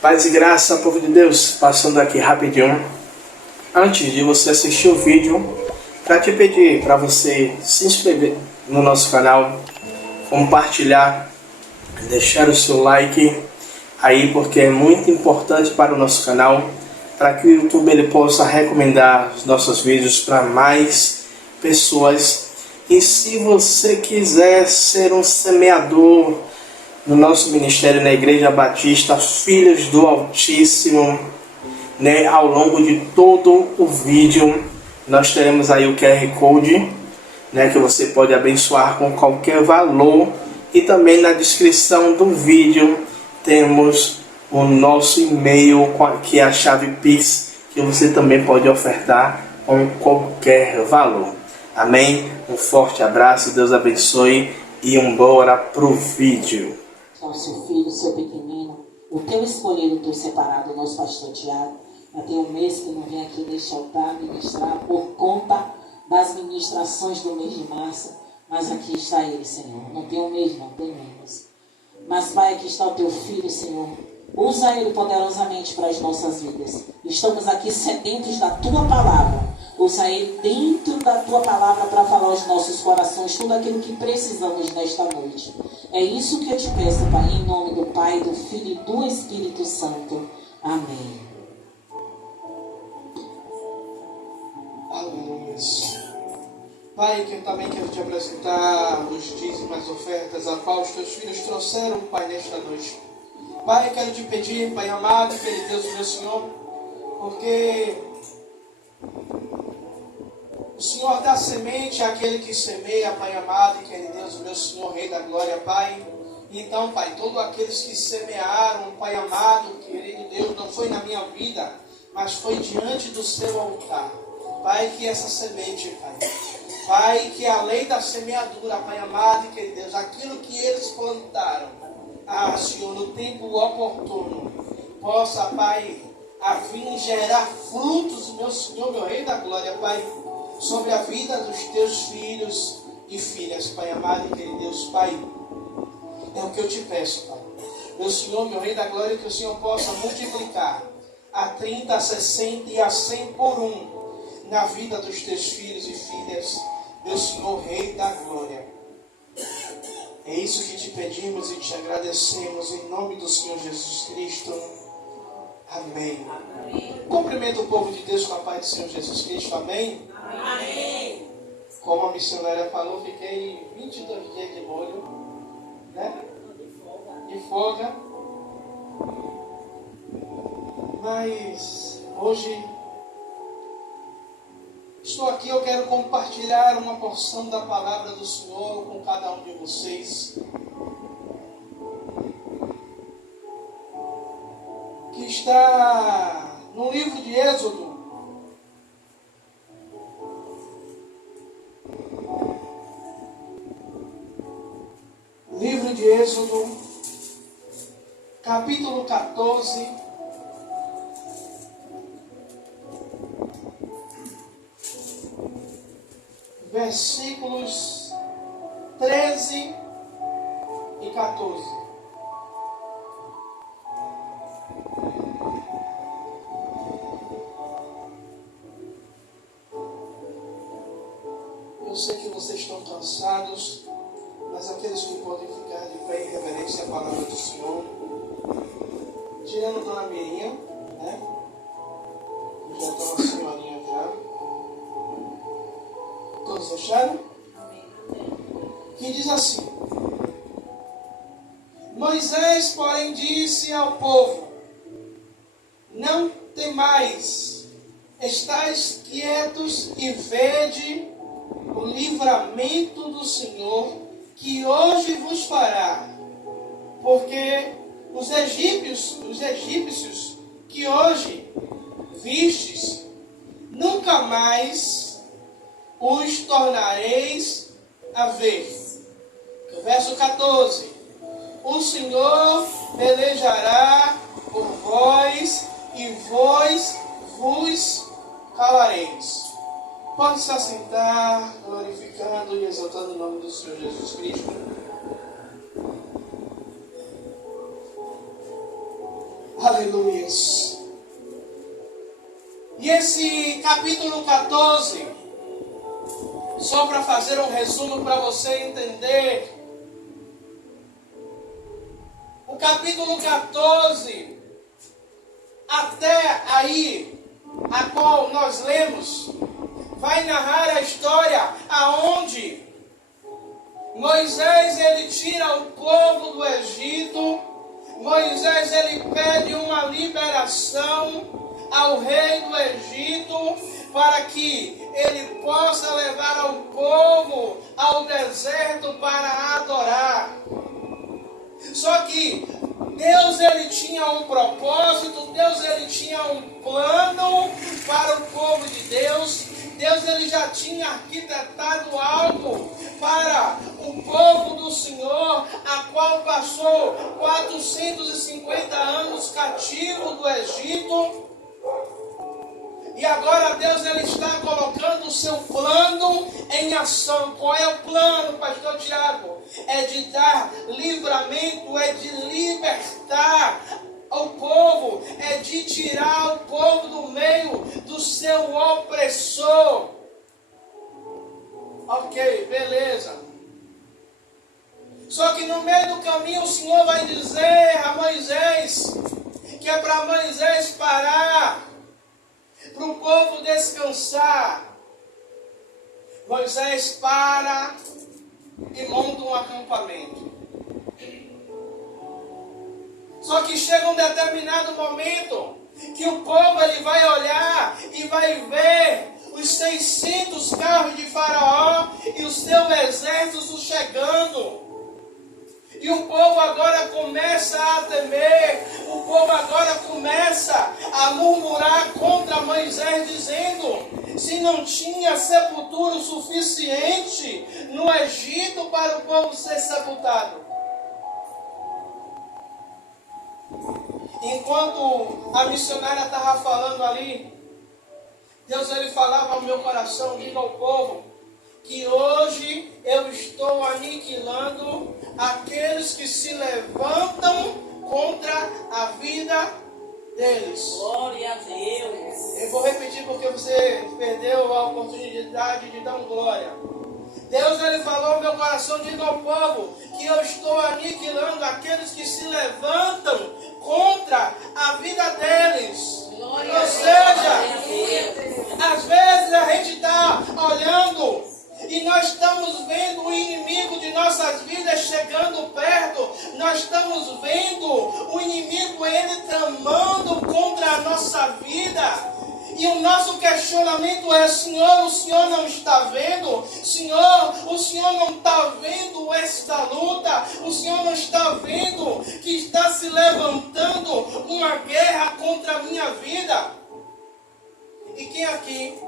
Paz e graça, povo de Deus, passando aqui rapidinho. Antes de você assistir o vídeo, para te pedir para você se inscrever no nosso canal, compartilhar, deixar o seu like aí, porque é muito importante para o nosso canal, para que o YouTube ele possa recomendar os nossos vídeos para mais pessoas. E se você quiser ser um semeador no nosso ministério na Igreja Batista Filhos do Altíssimo, ao longo de todo o vídeo nós teremos aí o QR Code, que você pode abençoar com qualquer valor, e também na descrição do vídeo temos o nosso e-mail, que é a chave Pix, que você também pode ofertar com qualquer valor. Amém? Um forte abraço, Deus abençoe e bora pro vídeo. Ao seu filho, seu pequenino, o teu escolhido, o teu separado, o nosso pastor Tiago, já tem um mês que não vem aqui neste altar ministrar por conta das ministrações do mês de março, mas aqui está ele, Senhor. Não tem um mês, não tem menos. Mas, Pai, aqui está o teu filho, Senhor. Usa ele poderosamente para as nossas vidas. Estamos aqui sedentos da tua palavra. Usa ele dentro da tua palavra para falar aos nossos corações tudo aquilo que precisamos nesta noite. É isso que eu te peço, Pai, em nome do Pai, do Filho e do Espírito Santo. Amém. Aleluia. Pai, que eu também quero te apresentar os dízimos e as ofertas a qual os teus filhos trouxeram, Pai, nesta noite. Pai, eu quero te pedir, Pai amado, querido Deus, meu Senhor, porque o Senhor dá semente àquele que semeia, Pai amado, e querido Deus, meu Senhor, Rei da Glória, Pai. Então, Pai, todos aqueles que semearam, Pai amado, querido Deus, não foi na minha vida, mas foi diante do seu altar. Pai, que essa semente, Pai, Pai, que além da semeadura, Pai amado, e querido Deus, aquilo que eles plantaram, Senhor, no tempo oportuno, possa, Pai, a vir gerar frutos, meu Senhor, meu Rei da Glória, Pai, sobre a vida dos teus filhos e filhas, Pai amado e querido Deus, Pai. É o que eu te peço, Pai. Meu Senhor, meu Rei da Glória, que o Senhor possa multiplicar a 30, a 60 e a 100 por um na vida dos teus filhos e filhas, meu Senhor, Rei da Glória. É isso que te pedimos e te agradecemos em nome do Senhor Jesus Cristo. Amém. Amém. Cumprimento o povo de Deus com a paz do Senhor Jesus Cristo. Amém. Amém. Como a missionária falou, fiquei 22 dias de molho, de folga. Mas hoje estou aqui, eu quero compartilhar uma porção da palavra do Senhor com cada um de vocês, que está no livro de Êxodo. Livro de Êxodo, capítulo 14, versículos 13 e 14. Eu sei que vocês estão cansados, mas aqueles que podem ficar de pé em reverência à palavra do Senhor, tirando Dona Mirinha, já está uma senhorinha já. Todos acharam? Que diz assim: Moisés, porém, disse ao povo: Não temais, estais quietos e vede o livramento do Senhor, que hoje vos fará, porque os egípcios que hoje vistes, nunca mais os tornareis a ver. Verso 14: O Senhor pelejará por vós, e vós vos calareis. Pode se assentar, glorificando e exaltando o nome do Senhor Jesus Cristo. Aleluia. E esse capítulo 14, só para fazer um resumo para você entender, o capítulo 14, até aí, a qual nós lemos, vai narrar a história aonde Moisés ele tira o povo do Egito. Moisés ele pede uma liberação ao rei do Egito para que ele possa levar ao povo ao deserto para adorar. Só que Deus ele tinha um propósito, Deus ele tinha um plano para o povo de Deus. Deus ele já tinha arquitetado algo para o povo do Senhor, a qual passou 450 anos cativo do Egito. E agora Deus ele está colocando o seu plano em ação. Qual é o plano, pastor Tiago? É de dar livramento, é de libertar o povo, é de tirar o povo do meio do seu opressor. Ok, beleza. Só que no meio do caminho o Senhor vai dizer a Moisés que é para Moisés parar, para o povo descansar. Moisés para e monta um acampamento. Só que chega um determinado momento que o povo ele vai olhar e vai ver os 600 carros de Faraó e o seu exército chegando. E o povo agora começa a temer, o povo agora começa a murmurar contra Moisés, dizendo: se não tinha sepultura suficiente no Egito para o povo ser sepultado. Enquanto a missionária estava falando ali, Deus ele falava ao meu coração: diga ao povo que hoje eu estou aniquilando aqueles que se levantam contra a vida deles. Glória a Deus. Eu vou repetir porque você perdeu a oportunidade de dar um glória. Deus ele falou ao meu coração: diga ao povo que eu estou aniquilando aqueles que se levantam contra a vida deles. Glória Ou seja, às vezes a gente está olhando e nós estamos vendo o inimigo de nossas vidas chegando perto. Nós estamos vendo o inimigo ele tramando contra a nossa vida. E o nosso questionamento é: Senhor, o Senhor não está vendo? Senhor, o Senhor não está vendo esta luta? O Senhor não está vendo que está se levantando uma guerra contra a minha vida? E quem aqui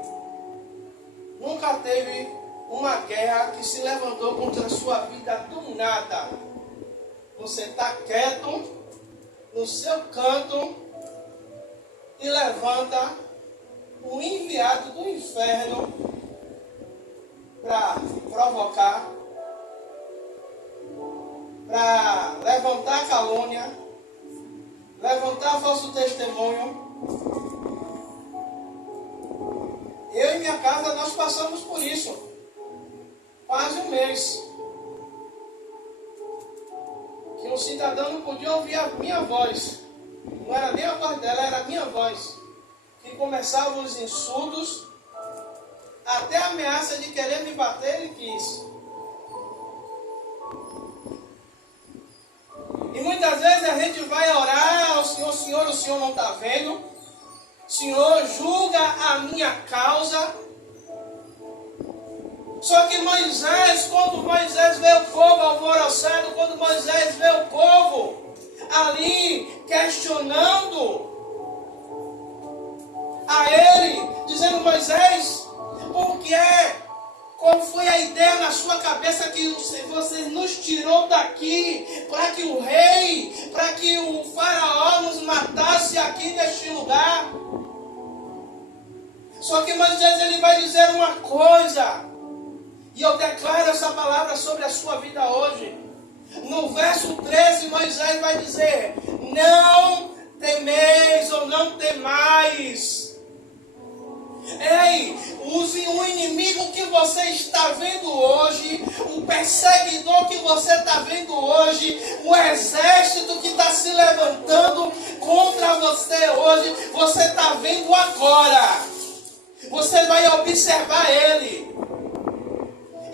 nunca teve uma guerra que se levantou contra a sua vida do nada? Você está quieto no seu canto e levanta o enviado do inferno para provocar, para levantar calúnia, levantar falso testemunho. Eu e minha casa, nós passamos por isso. Quase um mês. Que um cidadão não podia ouvir a minha voz. Não era nem a voz dela, era a minha voz. Que começavam os insultos, até a ameaça de querer me bater, ele quis. E muitas vezes a gente vai orar ao Senhor: Senhor, o Senhor não está vendo? Senhor, julga a minha causa. Só que Moisés, quando Moisés vê o povo alvoroçado, quando Moisés vê o povo ali questionando a ele, dizendo: Moisés, por que é? Qual foi a ideia na sua cabeça que você nos tirou daqui para que o rei, para que o faraó nos matasse aqui neste lugar? Só que Moisés ele vai dizer uma coisa, e eu declaro essa palavra sobre a sua vida hoje. No verso 13, Moisés vai dizer: não temeis ou não temais. Ei, o inimigo que você está vendo hoje, o perseguidor que você está vendo hoje, o exército que está se levantando contra você hoje, você está vendo agora. Você vai observar ele.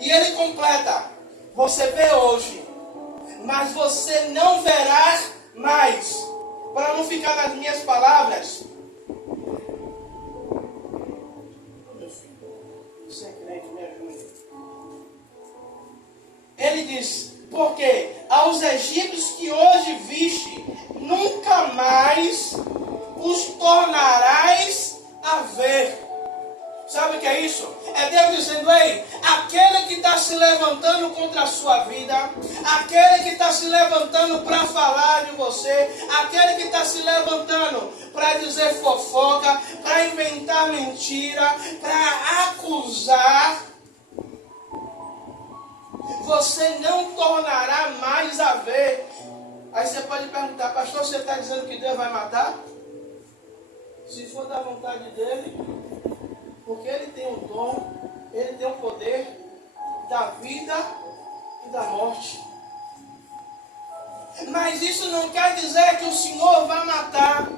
E ele completa: você vê hoje, mas você não verá mais. Para não ficar nas minhas palavras, ele diz: porque aos egípcios que hoje viste, nunca mais os tornarás a ver. Sabe o que é isso? É Deus dizendo: ei, aquele que está se levantando contra a sua vida, aquele que está se levantando para falar de você, aquele que está se levantando para dizer fofoca, para inventar mentira, para acusar, você não tornará mais a ver. Aí você pode perguntar: pastor, você está dizendo que Deus vai matar? Se for da vontade dele, porque ele tem o dom, ele tem o poder da vida e da morte. Mas isso não quer dizer que o Senhor vai matar.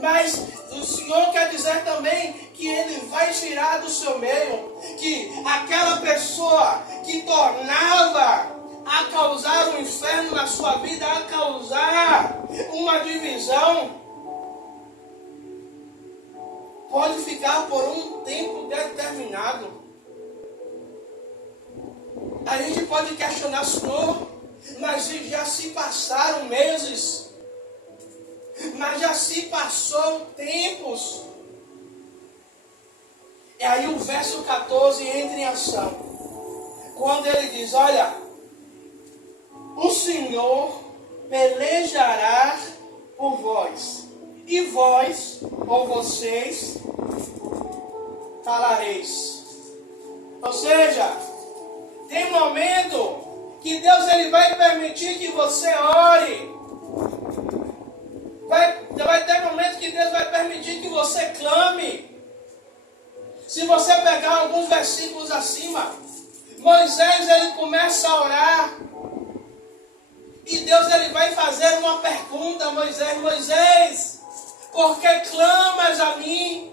Mas o Senhor quer dizer também que ele vai tirar do seu meio, que aquela pessoa que tornava a causar um inferno na sua vida, a causar uma divisão, pode ficar por um tempo determinado. A gente pode questionar: Senhor, mas já se passaram meses, mas já se passou tempos. E aí o verso 14 entra em ação, quando ele diz: olha, o Senhor pelejará por vós, e vós, ou vocês, calareis. Ou seja, tem momento que Deus ele vai permitir que você ore. Vai ter momento que Deus vai permitir que você clame. Se você pegar alguns versículos acima, Moisés ele começa a orar. E Deus ele vai fazer uma pergunta a Moisés: Moisés, por que clamas a mim?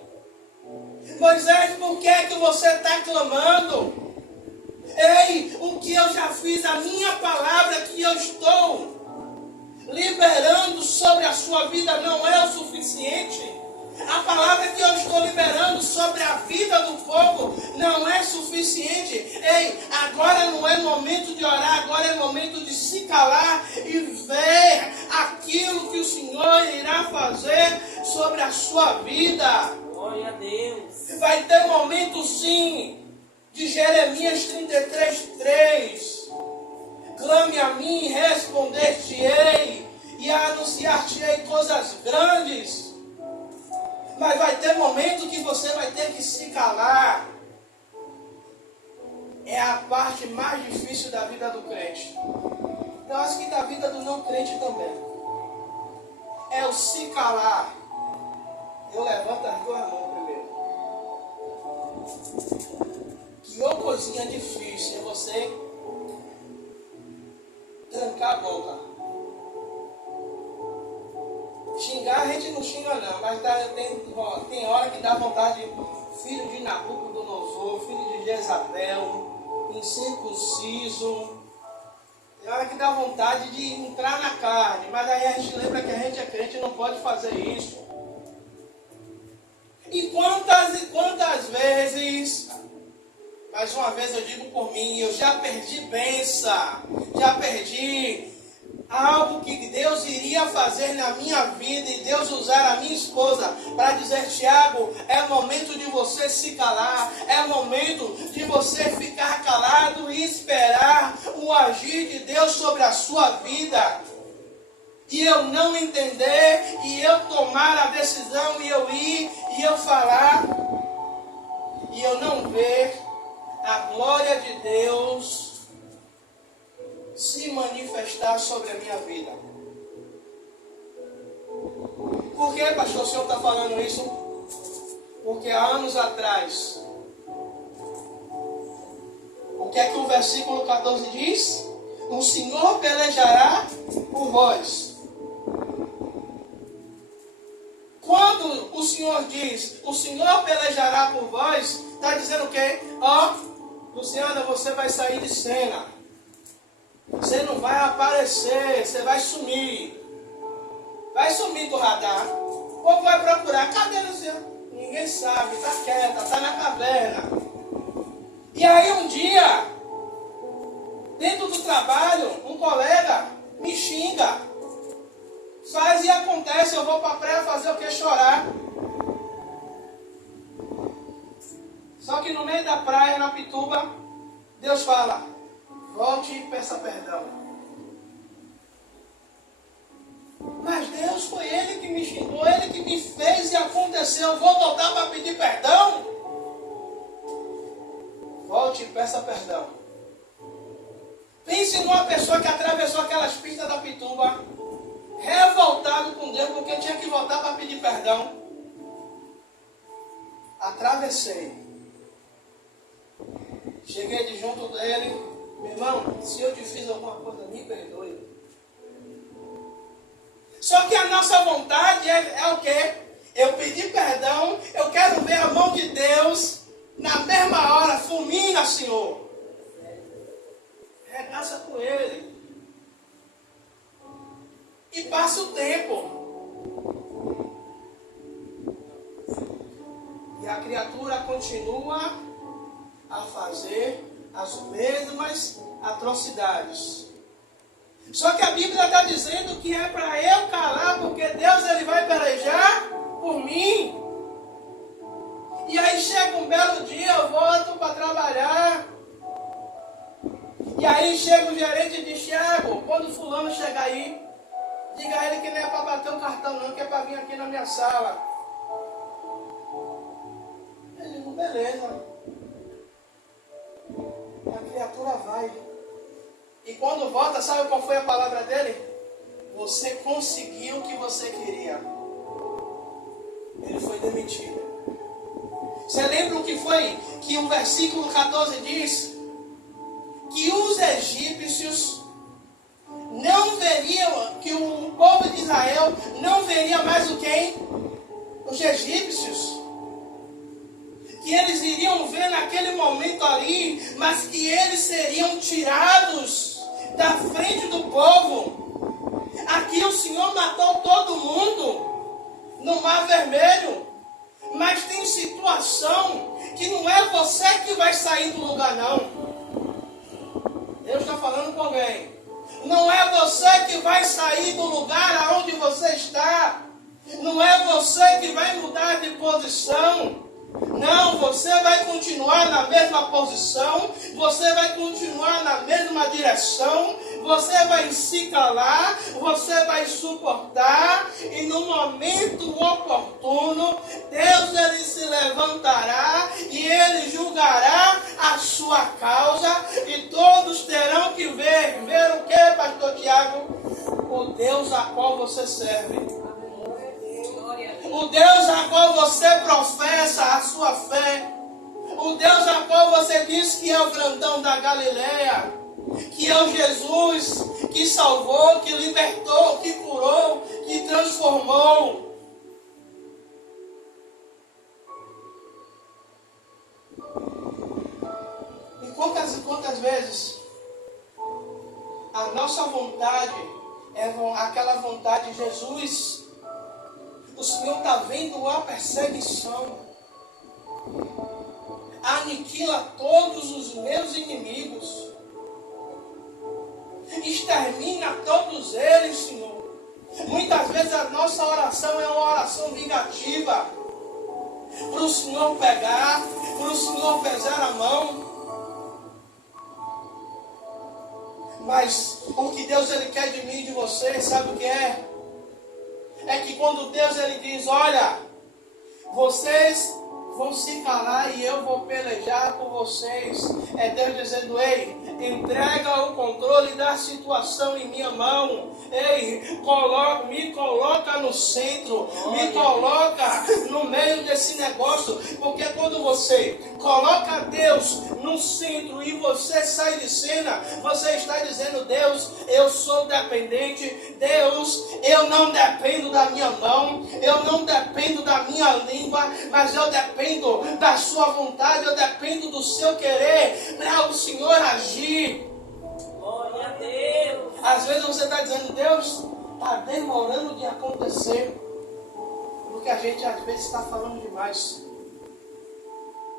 Moisés, por que é que você está clamando? Ei, o que eu já fiz, a minha palavra que eu estou liberando sobre a sua vida não é o suficiente. A palavra que eu estou liberando sobre a vida do povo não é suficiente. Ei, agora não é momento de orar, agora é momento de se calar e ver aquilo que o Senhor irá fazer sobre a sua vida. Glória a Deus. Vai ter momento sim, de Jeremias 33:3. Clame a mim e responder-te-ei, e anunciar-te-ei coisas grandes. Mas vai ter momento que você vai ter que se calar. É a parte mais difícil da vida do crente. Eu acho que da vida do não crente também. É o se calar. Eu levanto as duas mãos primeiro. Que ô coisinha difícil é você trancar a boca. Xingar a gente não xinga não, mas tem hora que dá vontade de filho de Nabucodonosor, filho de Jezabel, incircunciso. Tem hora que dá vontade de entrar na carne, mas aí a gente lembra que a gente é crente e não pode fazer isso. E quantas vezes, mais uma vez eu digo por mim, eu já perdi bênção, já perdi algo que Deus iria fazer na minha vida, e Deus usar a minha esposa para dizer: Tiago, é momento de você se calar, é momento de você ficar calado e esperar o agir de Deus sobre a sua vida. E eu não entender, e eu tomar a decisão, e eu ir, e eu falar, e eu não ver a glória de Deus se manifestar sobre a minha vida. Por que, pastor, o senhor está falando isso? Porque há anos atrás, o que é que o versículo 14 diz? O Senhor pelejará por vós. Quando o Senhor diz, o Senhor pelejará por vós, está dizendo o quê? Ó, Luciana, você vai sair de cena. Você não vai aparecer, você vai sumir. Vai sumir do radar. O povo vai procurar. Cadê a Luciana? Ninguém sabe, está quieta, está na caverna. E aí um dia, dentro do trabalho, um colega me xinga. Faz e acontece, eu vou para a praia fazer o que? Chorar. Só que no meio da praia, na Pituba, Deus fala, volte e peça perdão. Mas Deus foi Ele que me xingou, Ele que me fez e aconteceu. Eu vou voltar para pedir perdão? Volte e peça perdão. Pense numa pessoa que atravessou aquelas pistas da Pituba, revoltado com Deus, porque tinha que voltar para pedir perdão. Atravessei. Cheguei de junto dele. Meu irmão, se eu te fiz alguma coisa, me perdoe. Só que a nossa vontade é o quê? Eu pedi perdão, eu quero ver a mão de Deus na mesma hora. Fulmina, Senhor. Regaça com Ele. E passa o tempo. E a criatura continua a fazer as mesmas atrocidades. Só que a Bíblia está dizendo que é para eu calar, porque Deus ele vai pelejar por mim. E aí chega um belo dia, eu volto para trabalhar. E aí chega o gerente e diz, Thiago, quando fulano chegar aí, diga a ele que não é para bater o cartão não, que é para vir aqui na minha sala. Eu digo, beleza. A criatura vai. E quando volta, sabe qual foi a palavra dele? Você conseguiu o que você queria. Ele foi demitido. Você lembra o que foi? Que o versículo 14 diz que os egípcios não veriam, que o povo de Israel não veria mais o quem? Os egípcios. Que eles iriam ver naquele momento ali, mas que eles seriam tirados da frente do povo. Aqui o Senhor matou todo mundo no Mar Vermelho, mas tem situação que não é você que vai sair do lugar não. Deus está falando com alguém. Não é você que vai sair do lugar aonde você está. Não é você que vai mudar de posição. Não, você vai continuar na mesma posição, você vai continuar na mesma direção, você vai se calar, você vai suportar, e no momento oportuno, Deus ele se levantará e ele julgará a sua causa, e todos terão que ver o que, pastor Tiago? O Deus a qual você serve. O Deus a qual você professa a sua fé. O Deus a qual você diz que é o grandão da Galileia. Que é o Jesus que salvou, que libertou, que curou, que transformou. E quantas vezes a nossa vontade é aquela vontade de Jesus. O Senhor está vendo a perseguição. Aniquila todos os meus inimigos. Extermina todos eles, Senhor. Muitas vezes a nossa oração é uma oração vingativa. Para o Senhor pegar, para o Senhor pesar a mão. Mas o que Deus ele quer de mim e de você, sabe o que é? É que quando Deus ele diz, olha, vocês vão se calar e eu vou pelejar por vocês. É Deus dizendo: ei, entrega o controle da situação em minha mão. Ei, me coloca no centro, me coloca no meio desse negócio. Porque quando você coloca Deus no centro e você sai de cena, você está dizendo: Deus, eu sou dependente. Deus, eu não dependo da minha mão, eu não dependo da minha língua, mas eu dependo da sua vontade, eu dependo do seu querer para o Senhor agir. Glória a Deus. Às vezes você está dizendo: Deus, está demorando de acontecer, porque a gente às vezes está falando demais.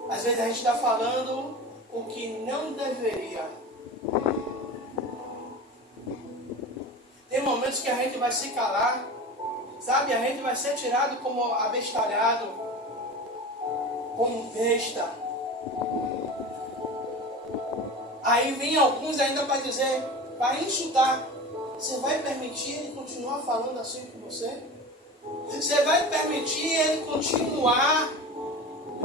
Às vezes a gente está falando o que não deveria. Tem momentos que a gente vai se calar, sabe? A gente vai ser tirado como abestalhado, como besta. Aí vem alguns ainda para dizer, para insultar: você vai permitir ele continuar falando assim com você? Você vai permitir ele continuar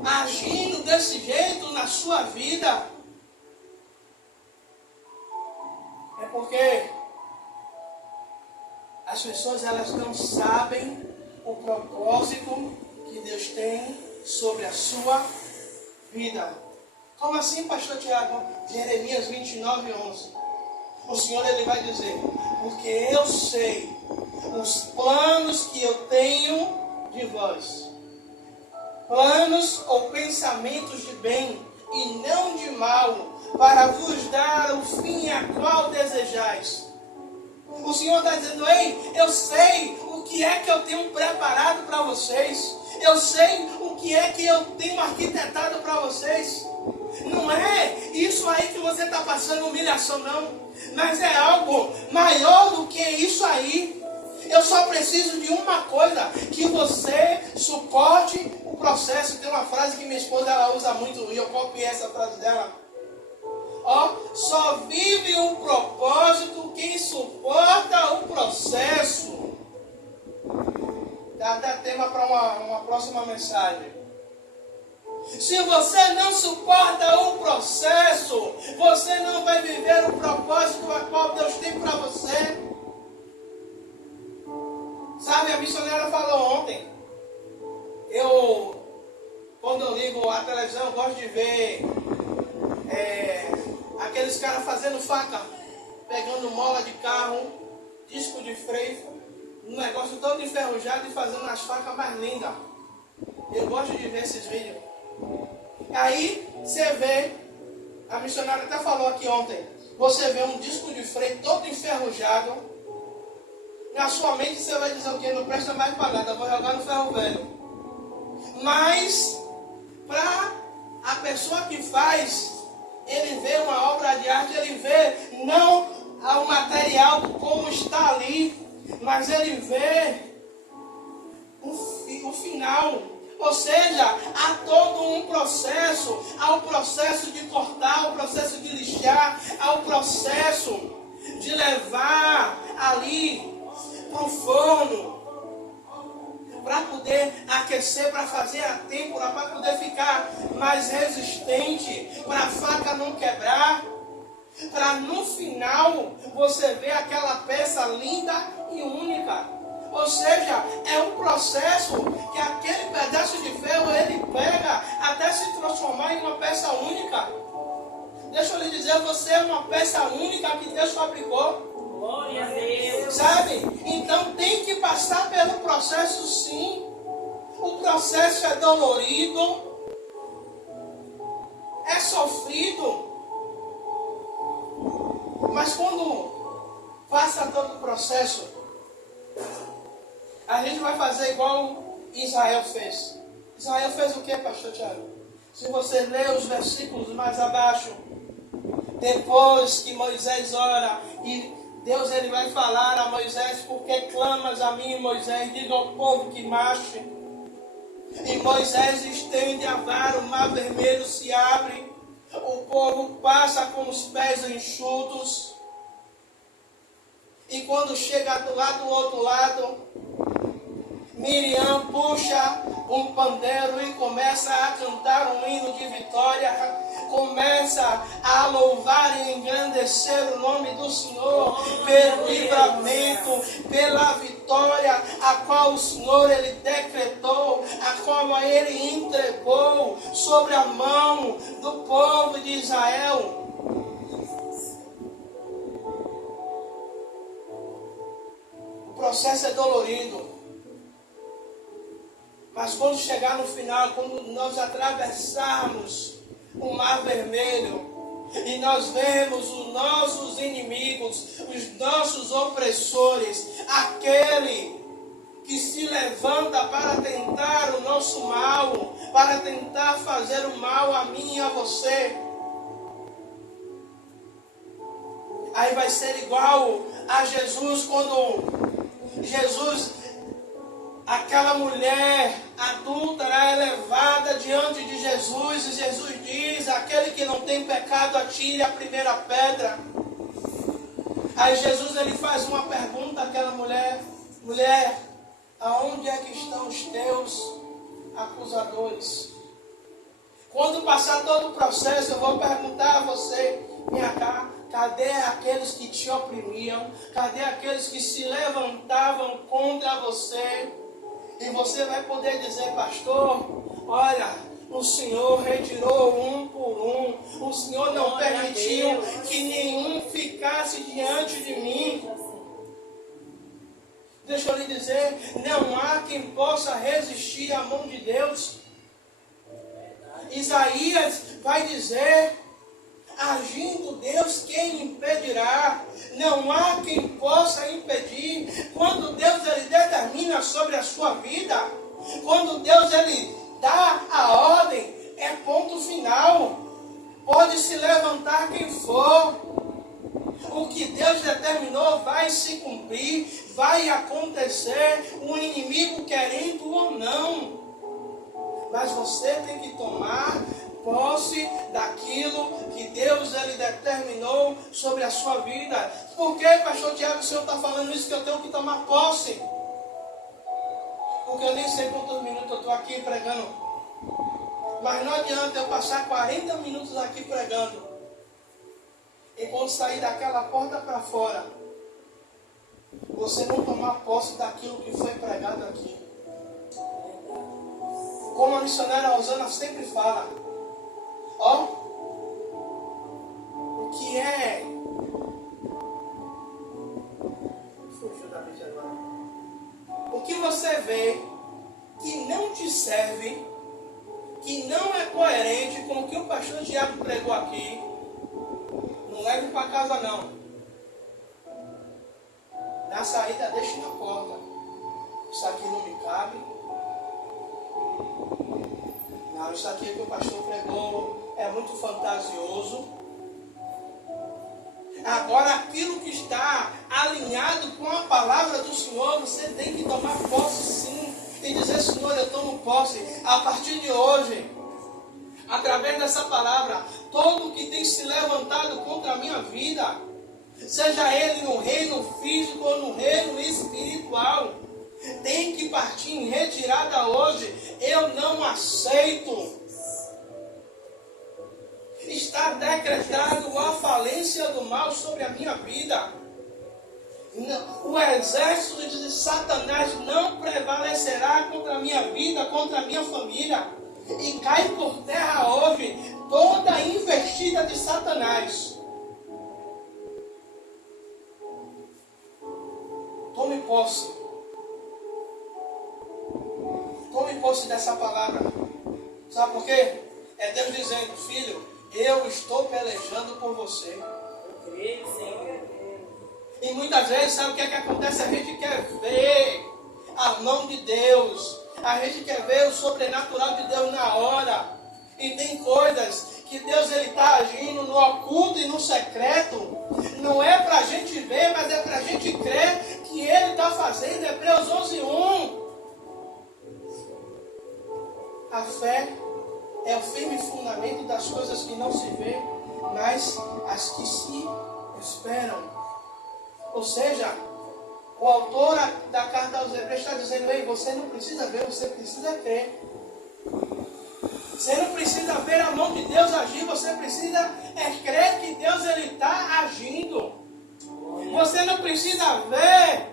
agindo desse jeito na sua vida? É porque as pessoas, elas não sabem o propósito que Deus tem sobre a sua vida. Como assim, pastor Tiago? Jeremias 29, 11. O Senhor, ele vai dizer: porque eu sei os planos que eu tenho de vós, planos ou pensamentos de bem e não de mal, para vos dar o fim a qual desejais. O Senhor está dizendo: ei, eu sei o que é que eu tenho preparado para vocês. Eu sei o que é que eu tenho arquitetado para vocês. Não é isso aí que você está passando humilhação, não. Mas é algo maior do que isso aí. Eu só preciso de uma coisa: que você suporte o processo. Tem uma frase que minha esposa, ela usa muito, e eu copiei essa frase dela. Só vive o propósito quem suporta o processo. Dá até tema para uma próxima mensagem. Se você não suporta o processo, você não vai viver o propósito a qual Deus tem para você. Sabe, a missionária falou ontem. Quando eu ligo a televisão, eu gosto de ver aqueles caras fazendo faca, pegando mola de carro, disco de freio, um negócio todo enferrujado e fazendo as facas mais lindas. Eu gosto de ver esses vídeos. Aí você vê, a missionária até falou aqui ontem, você vê um disco de freio todo enferrujado, na sua mente você vai dizer o quê? Não presta mais para nada, vou jogar no ferro velho. Mas para a pessoa que faz, ele vê uma obra de arte, ele vê não o material como está ali, mas ele vê o final. Ou seja, há todo um processo. Há o processo de cortar, o processo de lixar, há o processo de levar ali para o forno, para poder aquecer, para fazer a têmpora, para poder ficar mais resistente, para a faca não quebrar, para no final você ver aquela peça linda e única. Ou seja, é um processo que aquele pedaço de ferro ele pega até se transformar em uma peça única. Deixa eu lhe dizer, você é uma peça única que Deus fabricou. Glória a Deus. Sabe? Então tem que passar pelo processo, sim. O processo é dolorido, é sofrido. Mas quando passa todo o processo, a gente vai fazer igual Israel fez. Israel fez o que, pastor Tiago? Se você ler os versículos mais abaixo, depois que Moisés ora, e Deus ele vai falar a Moisés: porque clamas a mim, Moisés? Diga ao povo que marche. E Moisés estende a vara, o mar vermelho se abre, o povo passa com os pés enxutos. E quando chega lá do outro lado, Miriam puxa um pandeiro e começa a cantar um hino de vitória, começa a louvar e engrandecer o nome do Senhor pelo livramento, pela vitória a qual o Senhor ele decretou, a qual ele entregou sobre a mão do povo de Israel. O processo é dolorido. Mas quando chegar no final, quando nós atravessarmos o Mar Vermelho e nós vemos os nossos inimigos, os nossos opressores, aquele que se levanta para tentar o nosso mal, para tentar fazer o mal a mim e a você, aí vai ser igual a Jesus, quando Jesus, aquela mulher adúltera é levada diante de Jesus e Jesus diz: aquele que não tem pecado atire a primeira pedra. Aí Jesus ele faz uma pergunta àquela mulher: mulher, aonde é que estão os teus acusadores? Quando passar todo o processo, eu vou perguntar a você: vem cá, cadê aqueles que te oprimiam? Cadê aqueles que se levantavam contra você? E você vai poder dizer: pastor, olha, o Senhor retirou um por um. O Senhor não permitiu que nenhum ficasse diante de mim. Deixa eu lhe dizer, não há quem possa resistir à mão de Deus. Isaías vai dizer: agindo Deus, quem impedirá? Não há quem possa impedir. Quando Deus ele determina sobre a sua vida, quando Deus ele dá a ordem, é ponto final. Pode se levantar quem for. O que Deus determinou vai se cumprir, vai acontecer, o inimigo querendo ou não. Mas você tem que tomar posse daquilo que Deus ele determinou sobre a sua vida. Por que, pastor Tiago, o senhor está falando isso, que eu tenho que tomar posse? Porque eu nem sei quantos minutos eu estou aqui pregando. Mas não adianta eu passar 40 minutos aqui pregando e quando sair daquela porta para fora, você não tomar posse daquilo que foi pregado aqui. Como a missionária Rosana sempre fala, ó, o que é... Fugiu da mente agora. O que você vê que não te serve, que não é coerente com o que o pastor Tiago pregou aqui, não leve para casa não. Na saída deixe na porta. Isso aqui não me cabe. Não, isso aqui que o pastor pregou é muito fantasioso. Agora, aquilo que está alinhado com a palavra do Senhor, você tem que tomar posse sim. E dizer: Senhor, eu tomo posse. A partir de hoje, através dessa palavra, todo que tem se levantado contra a minha vida, seja ele no reino físico ou no reino espiritual, tem que partir em retirada hoje. Eu não aceito. Está decretado a falência do mal sobre a minha vida. O exército de Satanás não prevalecerá contra a minha vida, contra a minha família. E cai por terra hoje toda a investida de Satanás. Tome posse. Tome posse dessa palavra. Sabe por quê? É Deus dizendo: filho, eu estou pelejando por você. Eu creio, Senhor. E muitas vezes, sabe o que é que acontece? A gente quer ver a mão de Deus. A gente quer ver o sobrenatural de Deus na hora. E tem coisas que Deus está agindo no oculto e no secreto. Não é para a gente ver, mas é para a gente crer que Ele está fazendo. Hebreus 11:1. A fé é o firme fundamento das coisas que não se vê, mas as que se esperam. Ou seja, O autor da carta aos Hebreus está dizendo: ei, você não precisa ver, você precisa crer. Você não precisa ver a mão de Deus agir, você precisa crer que Deus está agindo. Você não precisa ver,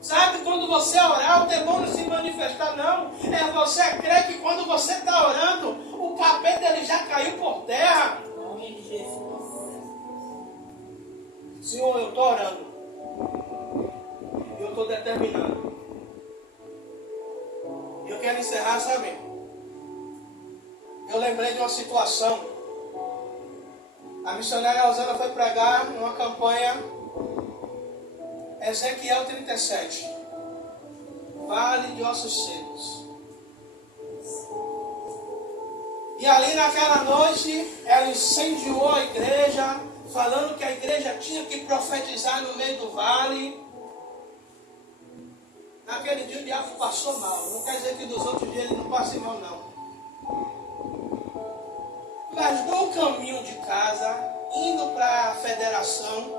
sabe, quando você orar, o demônio se manifestar, não. É você crer que quando você está orando, o capeta ele já caiu por terra. Senhor, eu estou orando. Eu estou determinando. Eu quero encerrar, sabe? Eu lembrei de uma situação. A missionária Rosana foi pregar numa campanha, Ezequiel 37, Vale de Ossos Secos. E ali naquela noite, ela incendiou a igreja, falando que a igreja tinha que profetizar no meio do vale. Naquele dia o diabo passou mal. Não quer dizer que dos outros dias ele não passe mal, não. Mas no caminho de casa, indo para a federação,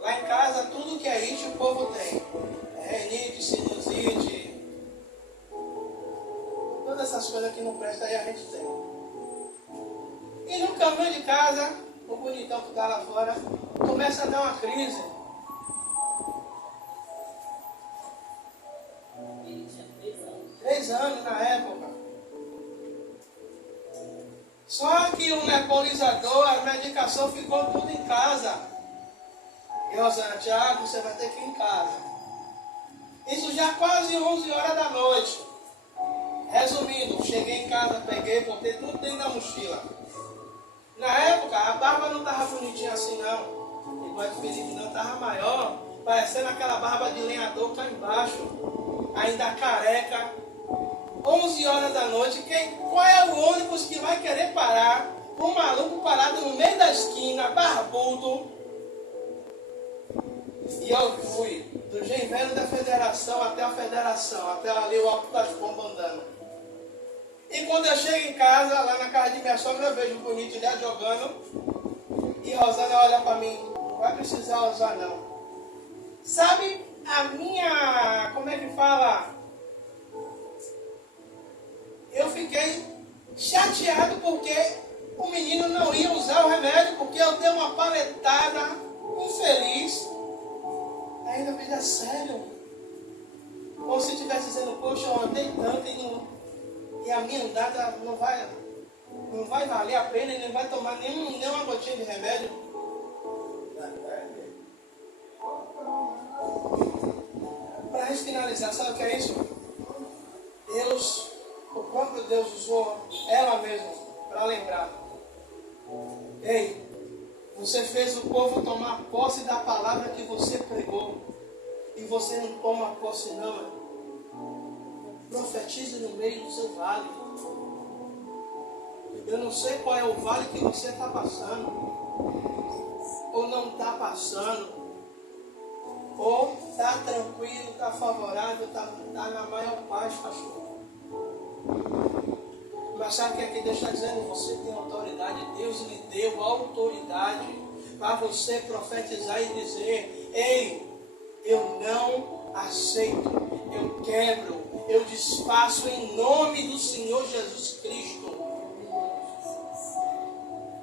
lá em casa tudo que é isso o povo tem. Renite, sinusite, todas essas coisas que não prestam aí a gente tem. E no caminho de casa, o bonitão que está lá fora, começa a dar uma crise. Ele tinha 3 anos na época. Só que o nebulizador, a medicação ficou tudo em casa. E Rosana, Tiago, você vai ter que ir em casa. Isso já quase 11 horas da noite. Resumindo, cheguei em casa, peguei, botei tudo dentro da mochila. Na época, a barba não estava bonitinha assim não. Igual o Felipe não, estava maior, parecendo aquela barba de lenhador cá embaixo. Ainda careca. 11 horas da noite, qual é o ônibus que vai querer parar? Um maluco parado no meio da esquina, barbudo. E eu fui do Genvelo da Federação até a Federação, até ali o Alto das Pombas andando. E quando eu chego em casa, lá na casa de minha sogra, eu vejo o bonito já jogando. E Rosana olha para mim: não vai precisar usar não. Sabe a minha, como é que fala? Eu fiquei chateado porque o menino não ia usar o remédio, porque eu dei uma paletada infeliz. Ainda me dá sério. Como se estivesse dizendo: poxa, eu andei tanto e a minha andada não vai valer a pena e não vai tomar nenhuma gotinha de remédio. Para a gente finalizar, sabe o que é isso? O próprio Deus usou ela mesma para lembrar: ei, você fez o povo tomar posse da palavra que você pregou, e você não toma posse não. Profetize no meio do seu vale. Eu não sei qual é o vale que você está passando, ou não está passando, ou está tranquilo, está favorável, está na maior paz, pastor. Mas sabe o que aqui Deus está dizendo? Você tem autoridade. Deus lhe deu autoridade para você profetizar e dizer: ei, eu não aceito, eu quebro, eu desfaço em nome do Senhor Jesus Cristo.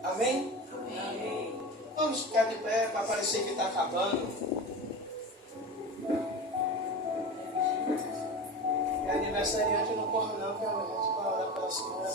Amém? Amém. Vamos ficar de pé para parecer que está acabando. E aniversariante não corre não, que a gente vai orar pela senhora.